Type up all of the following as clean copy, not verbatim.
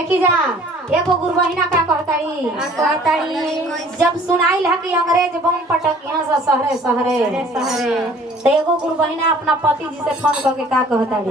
देखी जा एगो गुरुबहिना का कहताड़ी जब सुनाई ला कि अंग्रेज बम पटक यहाँ से शहरे शहरे तो एगो गुरुबहिना अपना पति जी से फोन करके का कहताड़ी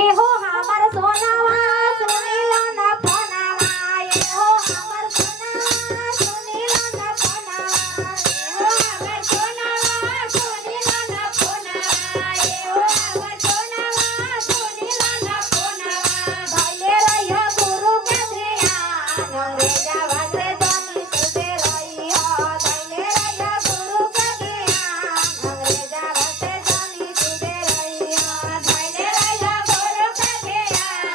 एहो हमर सोनावा सुनिलो ना फोनावा एहो हमर सोनावा सुनिलो ना फोनावा एहो हमर सोनावा सुनिलो ना फोनावा एहो हमर सोनावा सुनिलो ना फोनावा भइले रहियो गुरु के ध्यान अंग्रेजवा से जानी तुझे रहियो भइले रहियो गुरु के ध्यान अंग्रेजवा से जानी तुझे रहियो भइले रहियो गुरु के ध्यान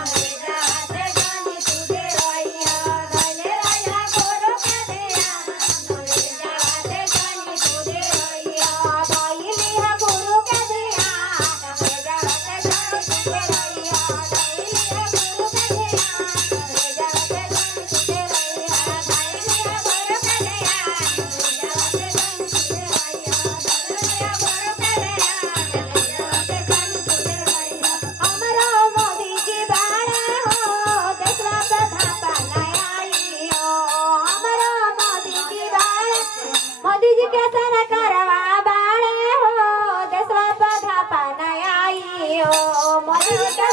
अंग्रेजवा से जानी तुझे रहियो भइले रहियो गुरु के ध्यान अंग्रेजवा से जानी तुझे रहियो भइली है गुरु के ध्यान अंग्रेजवा से जानी तुझे रहियो भइली है गुरु के ध्यान अंग्रेजवा से जानी तुझे रहियो भइली है गुरु के ध्यान अंग्रेजवा से जानी तुझे रहियो भइली है गुरु के ध्यान अंग्रेजवा से जानी तुझे रहियो हमरो मोदी जी बाड़े हो देशवा पे धापा नहीं आई हो हमरो मोदी जी बाड़े मोदी जी के सरकारवा बाड़े हो देशवा पे धापा नहीं आई हो मोदी जी के